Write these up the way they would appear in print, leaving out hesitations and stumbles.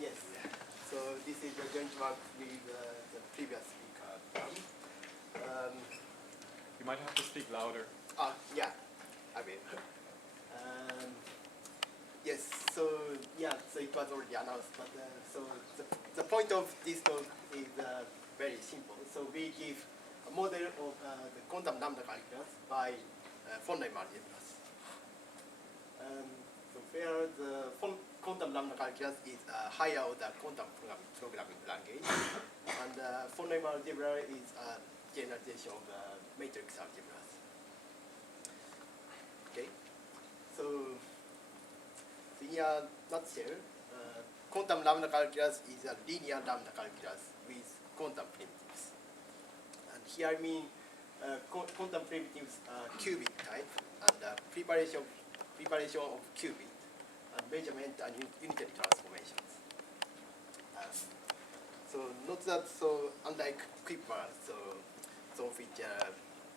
Yes. So this is a joint work with the previous speaker. You might have to speak louder. Yeah, I will. Yes. So so it was already announced, but so the point of this talk is very simple. So we give a model of the quantum lambda calculus by von Neumann algebras. So where the quantum lambda calculus is a higher order quantum programming language, and von Neumann algebra is a generalization of matrix algebras. Okay. So in a nutshell, quantum lambda calculus is a linear lambda calculus with quantum primitives. And here I mean quantum primitives are qubit type, and preparation of qubit, and measurement and unitary transformations. So note that unlike Kuiper, so which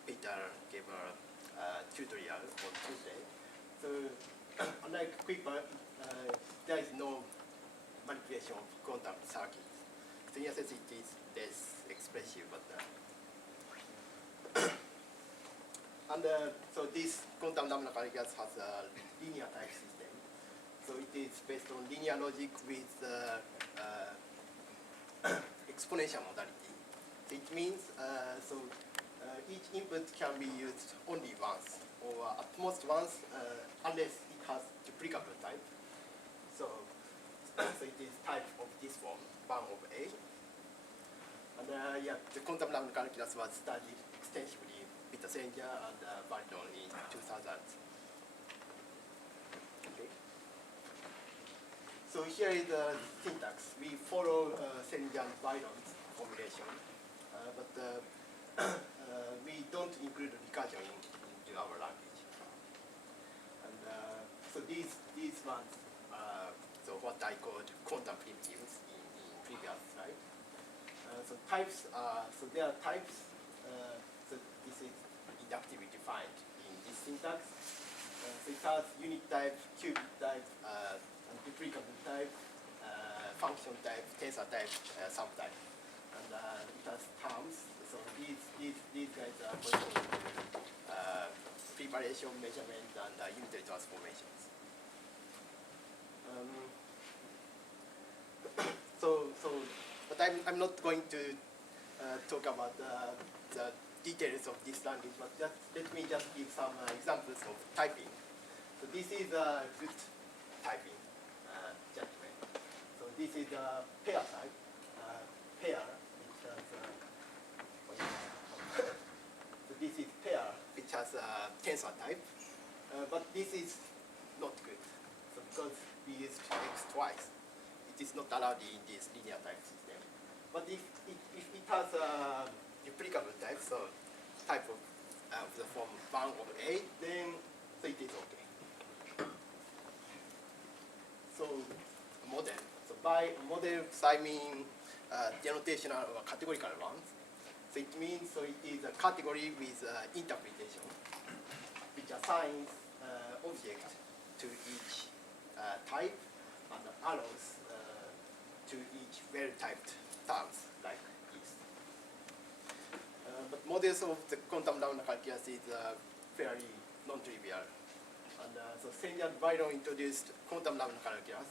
Peter gave a tutorial on Tuesday. So unlike Kuiper, there is no manipulation of quantum circuits. So in a sense, it is less expressive, but and so this quantum lambda calculus has a linear type system. So it is based on linear logic with exponential modality. So it means each input can be used only once, or at most once, unless it has duplicable type. So it is type of this form, 1 of A. And the quantum lambda calculus was studied extensively with the Selinger and Valiron in 2000. Okay. So here is the syntax. We follow Selinger and Valiron's formulation, but we don't include recursion into our language. And so these ones are what I called quantum primitives in previous slide. So types are, there are types. So this is inductively defined in this syntax. So it has unit type, qubit type, and duplicable type, function type, tensor type, sum type, and it has terms. So these guys are preparation, measurement, and unitary transformations. But I'm not going to talk about the details of this language, but let me just give some examples of typing. So this is a good typing judgment. So this is a pair type, pair, which has so this is pair, which has a tensor type, but this is not good. So because we used x twice, it is not allowed in this linear type system. But if it has a duplicable type, so type of the form 1 of A, then so it is okay. So model. So by models I mean denotational or categorical ones. So it means it is a category with interpretation, which assigns object to each type and arrows to each well-typed terms like this. But models of the quantum lambda calculus is fairly non-trivial. And so Selinger and Valiron introduced quantum lambda calculus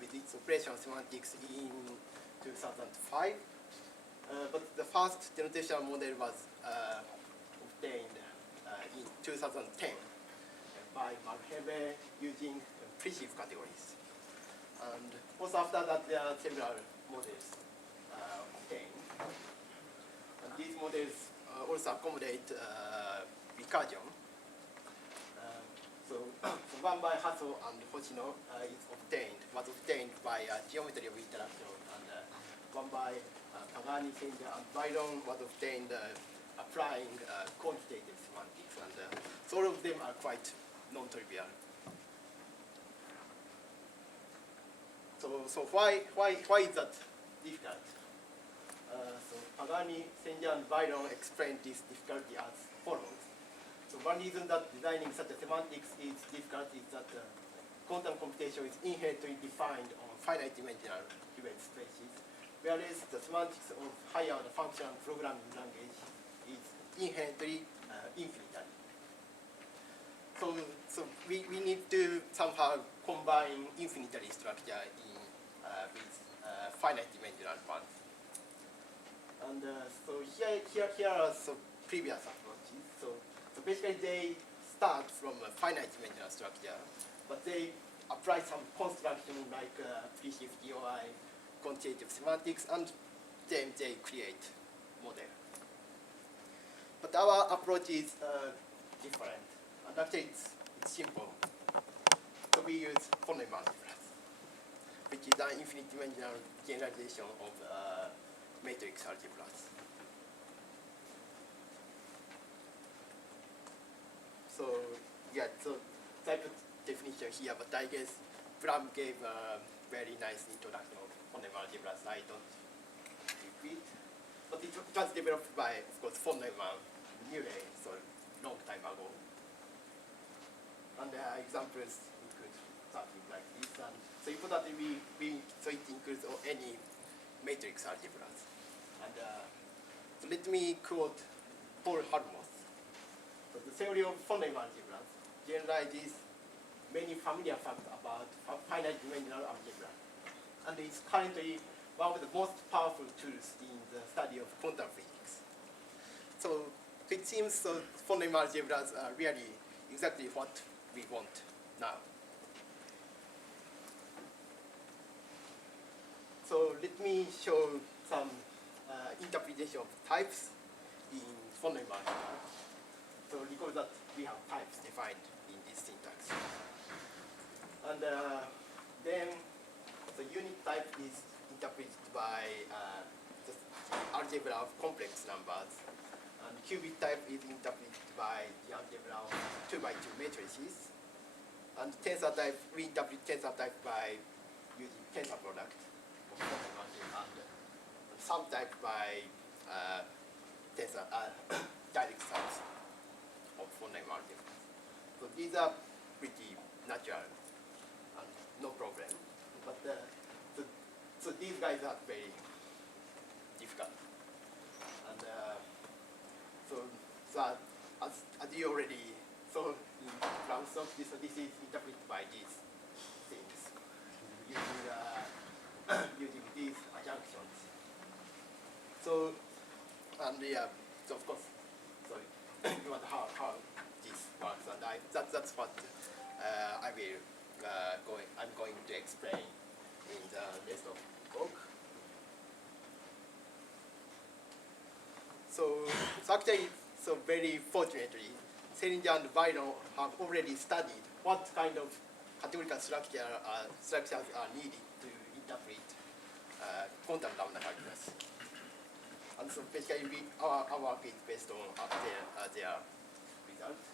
with its operation semantics in 2005. But the first denotational model was obtained in 2010 by Marhebe using precise categories. And also after that, there are several models obtained. And these models also accommodate recursion. So one by Hasso and Hoshino was obtained by geometry of interaction, and one by Pagani, Selinger, and Valiron was obtained applying quantitative semantics, and so all of them are quite non-trivial. So why is that difficult? So Pagani, Selinger, and Valiron explained this difficulty as follows. So one reason that designing such a semantics is difficult is that quantum computation is inherently defined on finite dimensional event spaces, whereas the semantics of higher order functional programming language is inherently infinitary. So we need to somehow combine infinitary structure with finite dimensional ones. And so here are some previous approaches. So basically they start from a finite dimensional structure, but they apply some construction like pre-shift DOI, quantitative semantics, and then they create model. But our approach is different, and actually it's simple. So we use Neumann algebras, which is an infinite dimensional generalization of matrix algebras. So yeah, so type of definition here, but I guess Bram gave a very nice introduction of Neumann algebras. I don't repeat, but it was developed by, of course, von Neumann, Murray, so long time ago. And examples include something like this. And so importantly, so it includes any matrix algebras. And so let me quote Paul Harmos. So the theory of von Neumann algebras generalizes many familiar facts about finite dimensional algebra, and is currently one of the most powerful tools in the study of quantum physics. So it seems von Neumann algebras are really exactly what we want now. So let me show some interpretation of types in von Neumann algebra. So recall that we have types defined in this syntax. And then the unit type is interpreted by the algebra of complex numbers. And qubit type is interpreted by the algebra of 2x2 matrices. And tensor type, we interpret tensor type by using tensor product of and sum type by tensor direct sums of von Neumann algebra. So these are pretty natural and no problem. But so these guys are very difficult. And so as you already saw in Bram's talk, this is interpreted by these things using these adjunctions. So so of course, sorry, you wonder how this works, and that's what I'm going to explain in the rest of the book. So actually, so very fortunately, Selinger and Valiron have already studied what kind of categorical structures are needed to interpret quantum lambda calculus. And so basically, our work is based on their results.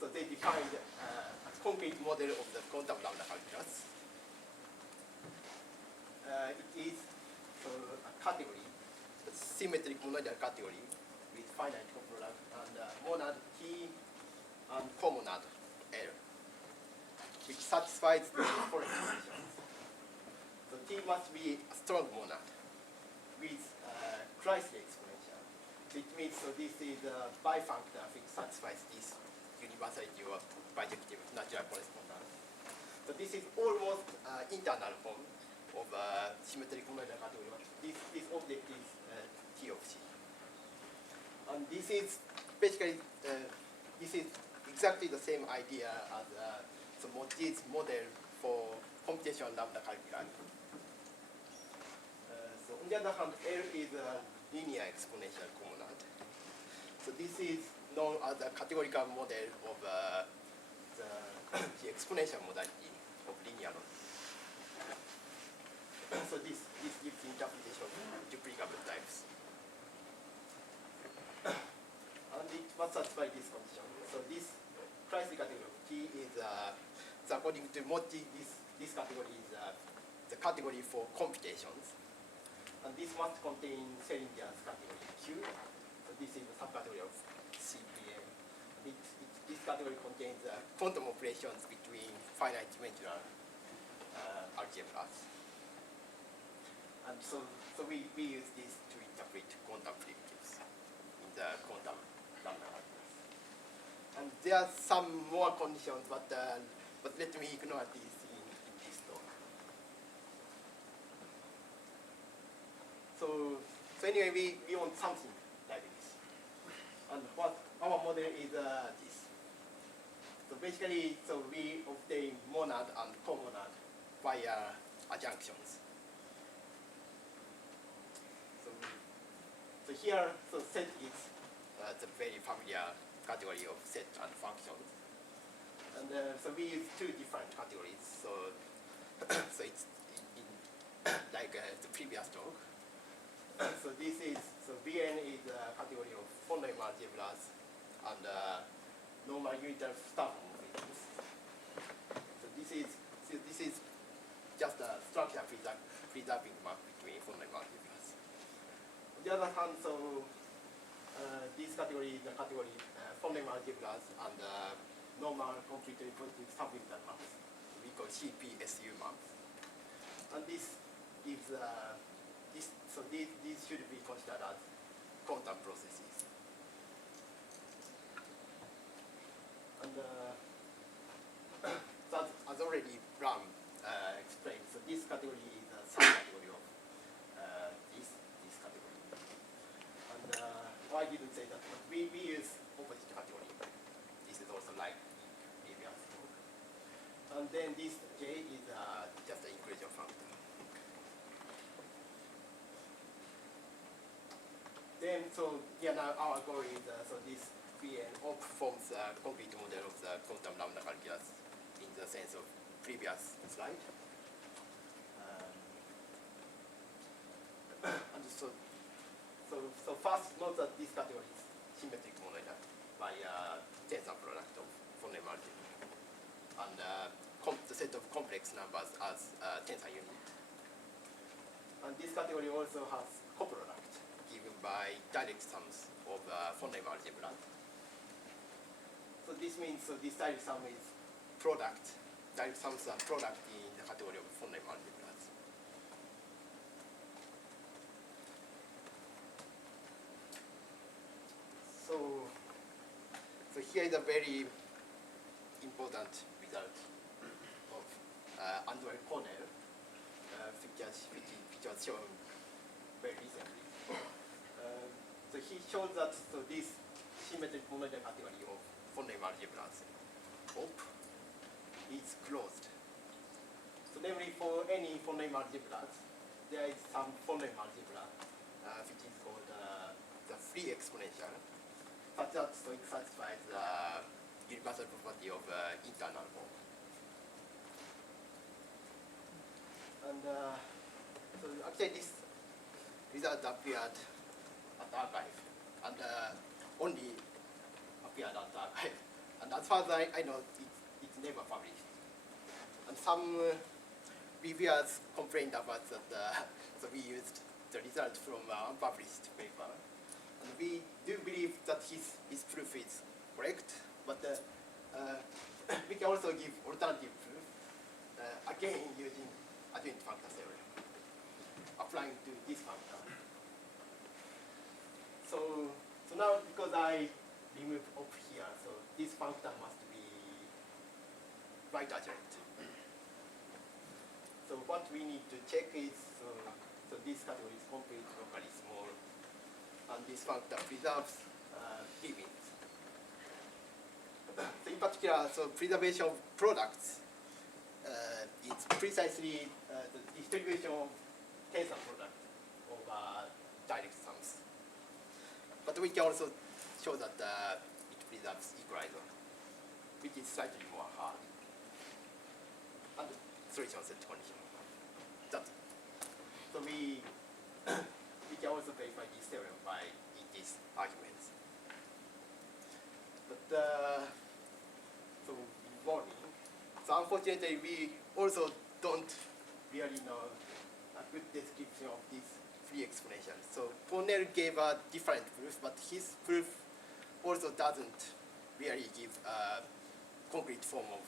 So they defined a concrete model of the quantum lambda calculus. It is a category, a symmetric monadic category with finite coproduct and monad T and comonad L, which satisfies the following conditions. So T must be a strong monad with Kreisky exponential, which means so this is a bifunctor which satisfies this universality or bijective natural correspondence. So this is almost internal form of symmetric monadic category. This object is T of C. And this is basically, this is exactly the same idea as the Monti's model for computation lambda calculi. So on the other hand, L is a linear exponential comonad. So this is known as the categorical model of the exponential modality of linear logic. So this gives the interpretation of duplicable types. And it must satisfy this condition. So this Kreisky category of T is, so according to Monti, this category is the category for computations. And this must contain Selinger's category Q. So this is the subcategory of CPA. This category contains quantum operations between finite dimensional algebras. And so we use this to interpret quantum primitives in the quantum lambda calculus. And there are some more conditions, but let me ignore these in this talk. So anyway, we want something like this. And what our model is this. So basically, we obtain monad and comonad via adjunctions. So here, set is the very familiar category of set and functions. And so we use two different categories. So it's in like the previous talk. So Vn is a category of von Neumann algebras and normal unitary stuff morphisms. So this is just a structure preserving map between von Neumann algebras. On the other hand, this category is the category von Neumann algebras and normal completely positive subunit maps. We call CPSU maps. And this gives these should be considered as quantum processes. And as already Bram explained, so this category is a subcategory of this category. And I didn't say that, but we use opposite category. This is also like in previous talk. And then this J is just an inclusion factor. Then, here now our goal is this Vn op forms a complete model of the quantum lambda calculus in the sense of previous slide. And so first note that this category is symmetric monoidal by tensor product of von Neumann algebra, and the set of complex numbers as tensor unit. And this category also has coproduct given by direct sums of von Neumann algebra. So this means this direct sum is product. Direct sums are product in the category of von Neumann algebras. So here is a very important result of Andrew Cornell, which was shown very recently. So he showed that this symmetric monoidal category of von Neumann algebras, op, is closed. So namely, for any von Neumann algebras, there is some von Neumann algebra which is called the free exponential, such that it satisfies the universal property of internal form. And so actually this result appeared at archive, and only appeared at archive. And as far as I know, it's never published. And some reviewers complained about that, so we used the result from unpublished paper. And we do believe that his proof is correct, but we can also give alternative proof, again using adjoint factor theorem, applying to this factor. So now, because I removed op here, so this factor must be right adjoint. So what we need to check is, so this category is complete locally small, and this factor preserves limits. So in particular, so preservation of products is precisely the distribution of tensor product over direct sums. But we can also show that it preserves equalizer, which is slightly more hard. And solution set condition. So we can also verify this theorem by these arguments. But so warning. So unfortunately, we also don't really know a good description of this free exponential. So Cornell gave a different proof, but his proof also doesn't really give a concrete form of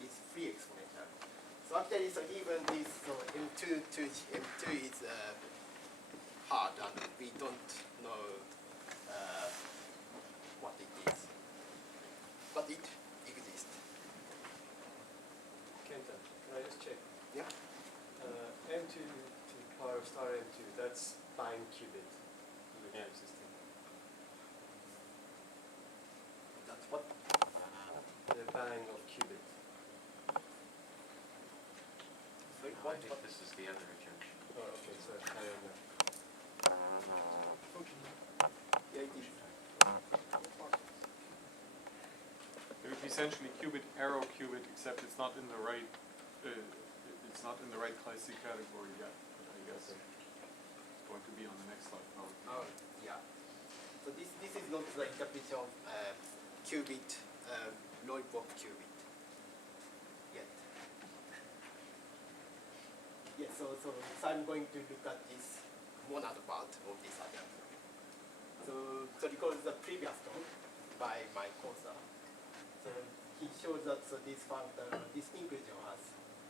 this free exponential. So actually, so even this M2 to M2 is hard, and we don't know what it is, but it exists. Kenta, can I just check? Yeah. M2 to the power of star M2, that's bang qubit in the game system. That's what? The bang of qubit. Sorry, I what? think this is the other rejection. Oh, okay, so I don't know. Yeah, it is. It would be essentially qubit, arrow qubit, except it's not in the right. It's not in the right classic category yet. But I guess it's going to be on the next slide probably. Oh, yeah. So this is not the interpretation of qubit, lollipop qubit yet. Yeah, so I'm going to look at this monad part of this adjunction. So recall the previous talk by my co-author. So he shows that this function, this inclusion has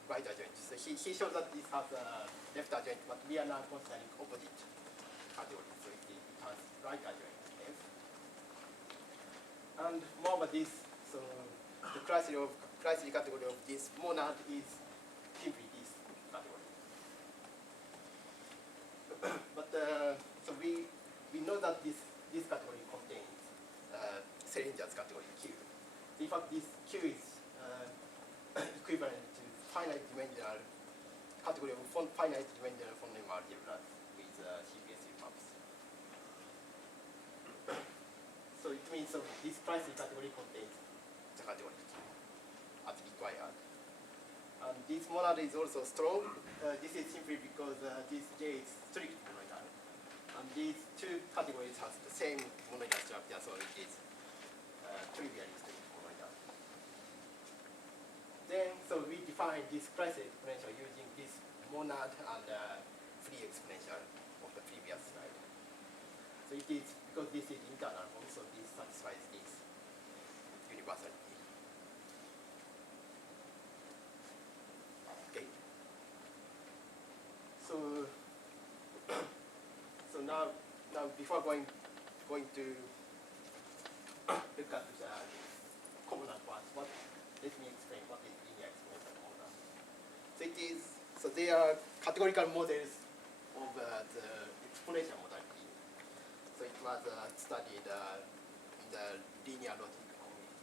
right adjoint. So he shows that this has a left adjoint, but we are now considering opposite category. So it has right adjoint F. And moreover this, so the classical category of this monad is simply this category. But so we know that this category contains Selinger's category Q. So in fact, this Q is equivalent to finite dimensional category of finite dimensional phoneme algebras with CPSU maps. So it means this classical category contains the category Q as required. And this monad is also strong. This is simply because this J is strict monoidal. And these two categories have the same monoidal structure, so it is trivially strict monoidal. Then, so we define this classical exponential using this monad and free exponential of the previous slide. So it is, because this is internal form, so this satisfies this universality. Okay. So now before going to look at the comonad part, let me explain what is linear exponential comonad. So it is, so they are categorical models of the exponential modality. So it was studied in the linear logic community.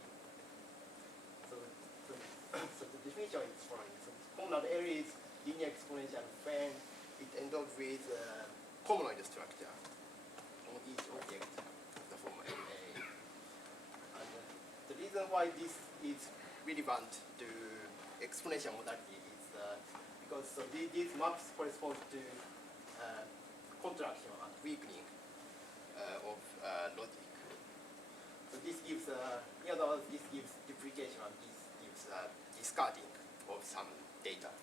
So the definition is following. So comonad L is linear exponential when it endows with comonoid structure on each object of the form LA. And the reason why this is relevant to exponential modality is because these maps correspond to contraction and weakening of logic. So this gives, in other words, this gives duplication and this gives discarding of some data.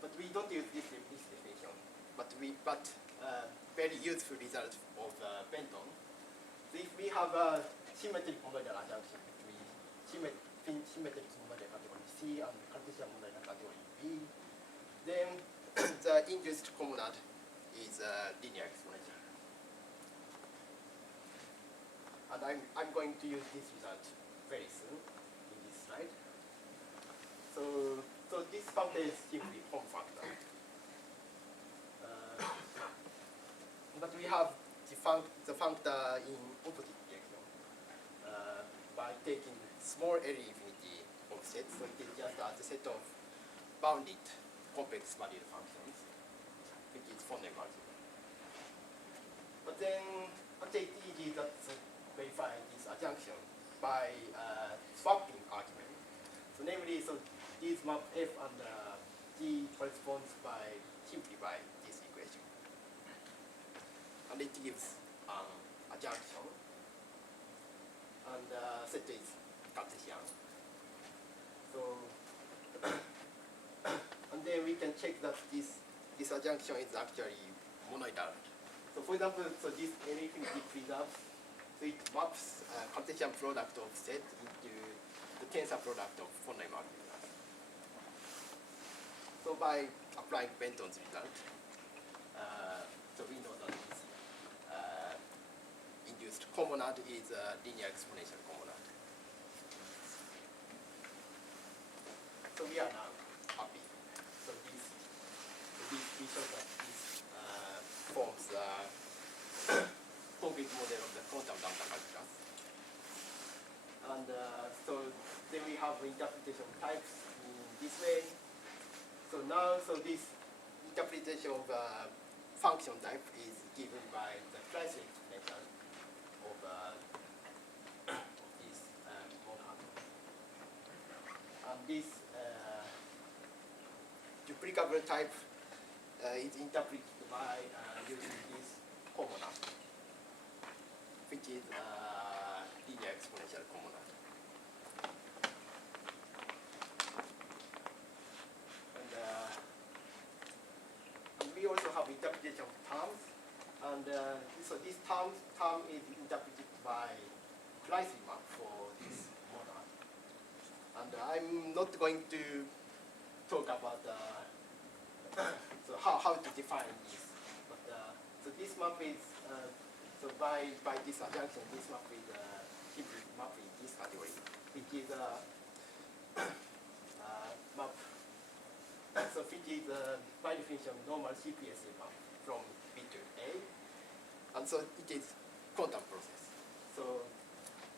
But we don't use this definition. But very useful result of Benton. So if we have a symmetric monoidal adjunction between symmetric monoidal category C and Cartesian monoidal category B, then the induced comonad is linear exponential. And I'm going to use this result very soon in this slide. So this function is simply form factor. But we have the functor in opposite direction by taking small L infinity offset. So it is just a set of bounded complex valued functions, which is phoneme algebra. But then it is easy to verify this adjunction by swapping argument. So namely, so these map F and G corresponds simply by this equation. And it gives adjunction. And set is Cartesian. So, and then we can check that this adjunction is actually monoidal. So for example, so this L infinity preserves, so it maps Cartesian product of set into the tensor product of Neumann algebras. So by applying Benton's result, so we know that this induced comonad is a linear exponential comonad. So we are now happy. So we show that this forms the concrete model of the quantum lambda calculus. And so then we have interpretation of types in this way. So now, so this interpretation of function type is given by the Kleist explanation of this monad. And this duplicable type is interpreted by using this comonad, which is linear exponential comonad. And we also have interpretation of terms, and so this term is interpreted by Kleist map for this monad. And I'm not going to talk about so how to define this, but so this map is so by this adjunction, this map is simply map in this category, which is map. So which is by definition normal CPSA map from B to A, and so it is quantum process. So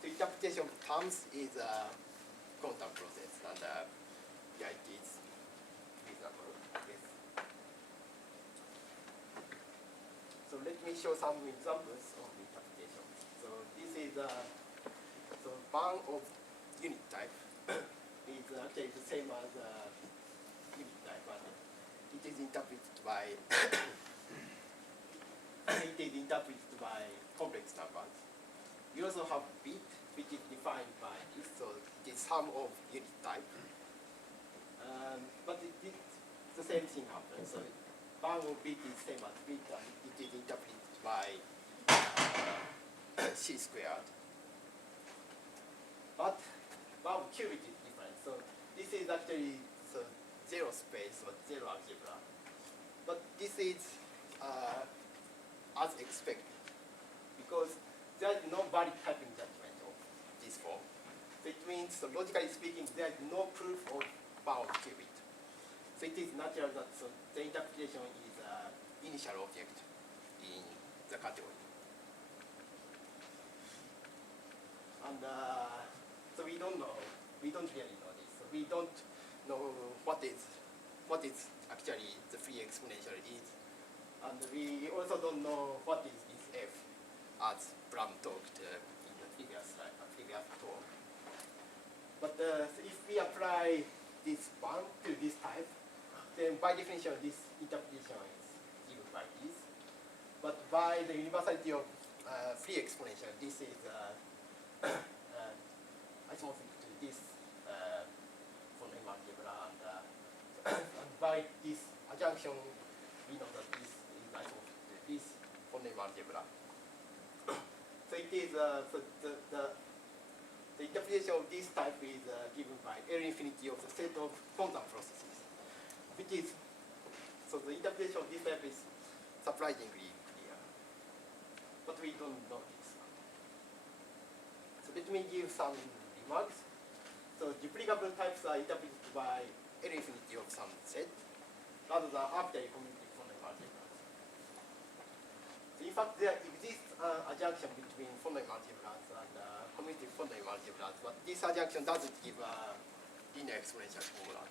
the interpretation of terms is a quantum process, and yeah, it is feasible. Yes. So let me show some examples of interpretation. So this is so one of unit type is actually the same as unit type, but it is interpreted by it is interpreted by complex numbers. We also have bit, which is defined by this, so it is sum of unit type. But the same thing happens. So one of bit is same as bit, and it is interpreted by c squared. But one of qubit is different. So this is actually so zero space or zero algebra. But this is as expected, because there is no valid typing judgment of this form. So it means, so logically speaking, there is no proof of bound qubit. So it is natural that so the interpretation is initial object in the category. And so we don't really know this. So we don't know what is actually the free exponential is. And we also don't know what is this f, as Bram talked in the previous talk. But so if we apply this one to this type, then by definition this interpretation is given by this. But by the universality of free exponential, this is isomorphic to this von Neumann algebra, and by this adjunction, we know that this is isomorphic to this von Neumann algebra. So it is the interpretation of this type is given by L infinity of the set of quantum processes, which is so the interpretation of this type is surprisingly clear, but we don't know this one. So let me give some remarks. So duplicable types are interpreted by L infinity of some set, rather than arbitrary commutative von Neumann algebras. So in fact, there exists an adjunction between von Neumann algebras and commutative von Neumann algebras, but this adjunction doesn't give a linear exponential comonad.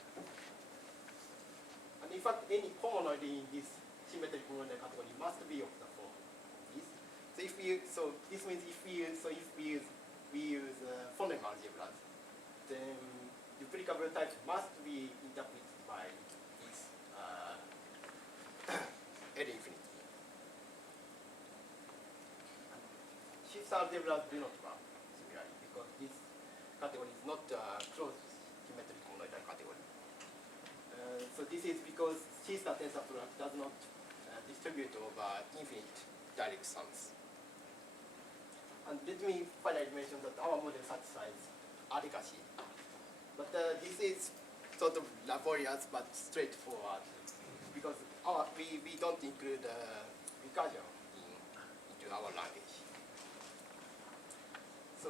And in fact, any comonad in this symmetric comonad category must be of the form this. So if we this means if we use von Neumann algebras, then duplicable types must be interpreted by this L infinity. Shift algebras do not work similarly, because this category is not a closed symmetric monoidal category. So this is because C-star tensor product does not distribute over infinite direct sums. And let me finally mention that our model satisfies adequacy is sort of laborious but straightforward because we don't include recursion into our language. So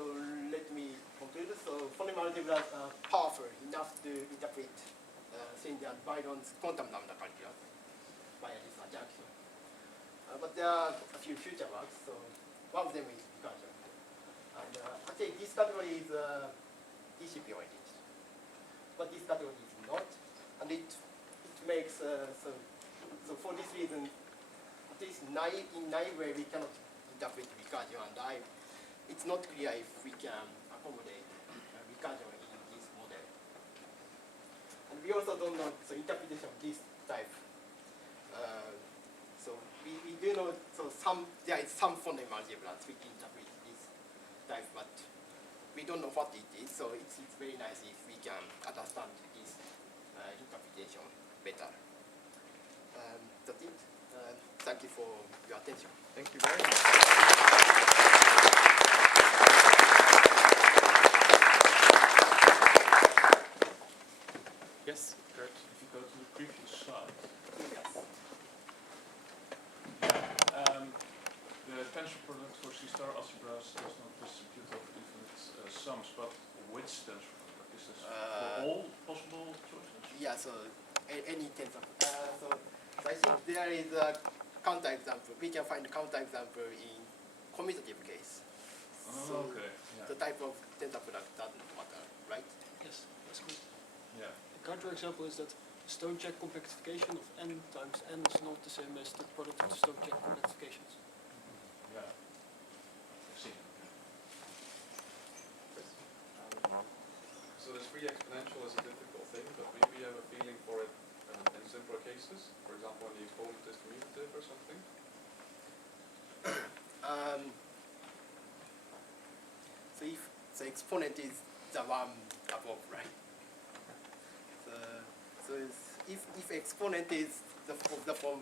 let me conclude. So phoneme algebras are powerful enough to interpret Selinger and Valiron's quantum lambda calculus via this adjunction. But there are a few future works, so one of them is recursion. And actually this category is TCP oriented, but this category is not, and it makes, so for this reason, at least in naive way we cannot interpret recursion, and it's not clear if we can accommodate recursion in this model. And we also don't know the interpretation of this type. So we do know, so there is some phoneme algebras which interpret this type, but we don't know what it is, so it's very nice if we can understand this interpretation better. That's it. Thank you for your attention. Thank you very much. Yes, Kurt. If you go to the previous slide, Yes. the tensor product for C-star algebras does not distribute over infinite sums, but which tensor product? Is this for all possible choices? Yeah, so any tensor. So I think there is a counterexample. We can find a counterexample in commutative case. So Okay. the type of tensor product doesn't matter, right? Yes, that's good. Yeah. The counterexample is that Stone-Check compactification of n times n is not the same as the product of the Stone-Check compactifications. Yeah. I see. So this free exponential is a difficult thing, but maybe you have a feeling for it in simpler cases. For example, when the exponent is commutative or something. So if the exponent is the one above, right? So if exponent is the form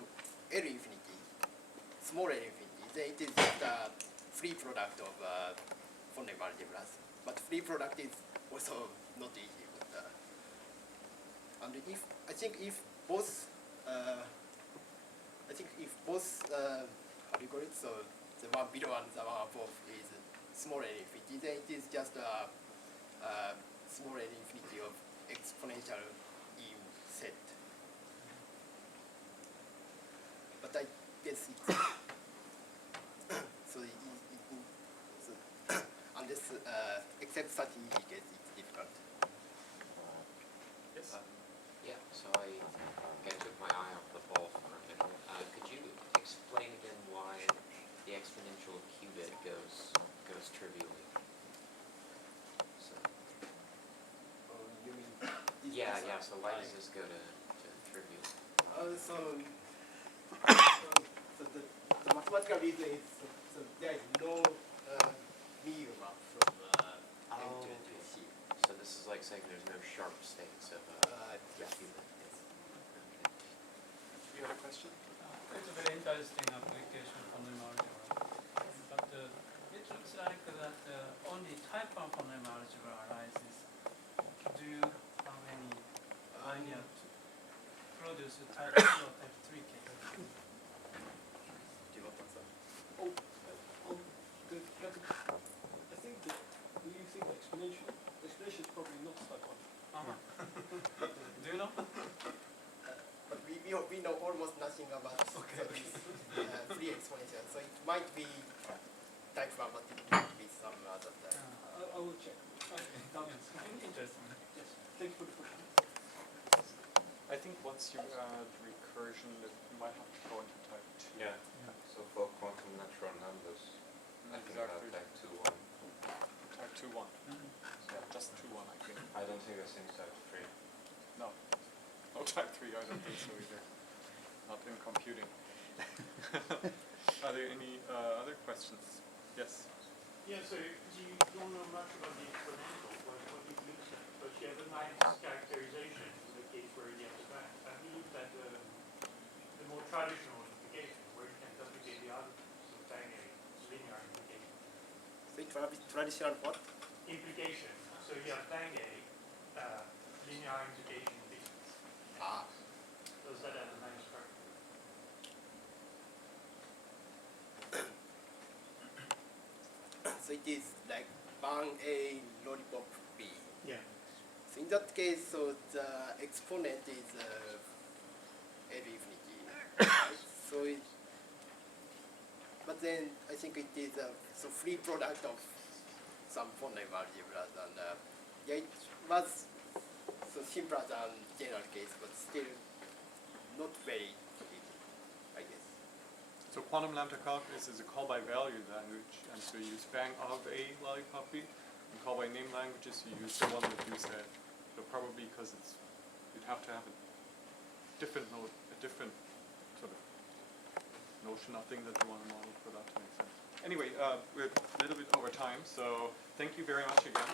L infinity, small L infinity, then it is the free product of phoneme algebras. But free product is also not easy. But, and I think if both how do you call it? So the one below and the one above is small L infinity, then it is just a small L infinity of exponential in set. But I guess it's so unless except such easy case, it's difficult. Yes. Yeah, so I took my eye off the ball for a minute. Could you explain again why the exponential qubit goes trivially? So, You mean this yeah, is, so why does this go to trivial? So the mathematical reason is so there is no minima from M to C. So this is like saying there's no sharp states of Yes. qubit. You had a question? It's a very interesting application from phoneme algebra. But it looks like that only type 1 phoneme algebra arises. Do you have any idea to produce a type 2 or type 3 case? Do you want to answer? I think that when you think exponential, exponential is probably not type 1. Do you know? But we know almost nothing about this free exponential. So it might be type 1, but it might be some other type. I will check. Okay, that's interesting. Yes, thank you for the question. I think once you add recursion, you might have to go into type 2. Yeah. So for quantum natural numbers, I think about Exactly. type 2-1. Type 2-1. Yeah, just 2-1, I think. I don't think I've seen type 3. No. No type 3, I don't think so either. Not in computing. Are there any other questions? Yes. Yeah, so you don't know much about the exponential, what you've looked at, but you have a nice characterization in the case where you get the band. Have you looked at the more traditional implication, where you can duplicate the algebras, so binary linear implication? So traditional what? Implication, so you have bang A, linear our integration features. Ah. Those that have a nice part. So it is like 1A lollipop B. Yeah. So in that case, so the exponent is L infinity. Right? So it, but then I think it is a free product of some phoneme algebras, and yeah, it was so simpler than general case, but still not very easy, I guess. So quantum lambda calculus is a call by value language, and so you use bang of a lollipop B. And call by name languages, you use the one that you said. So probably because you'd have to have a different sort of notion of thing that you want to model for that to make sense. Anyway, we're a little bit over time, so thank you very much again.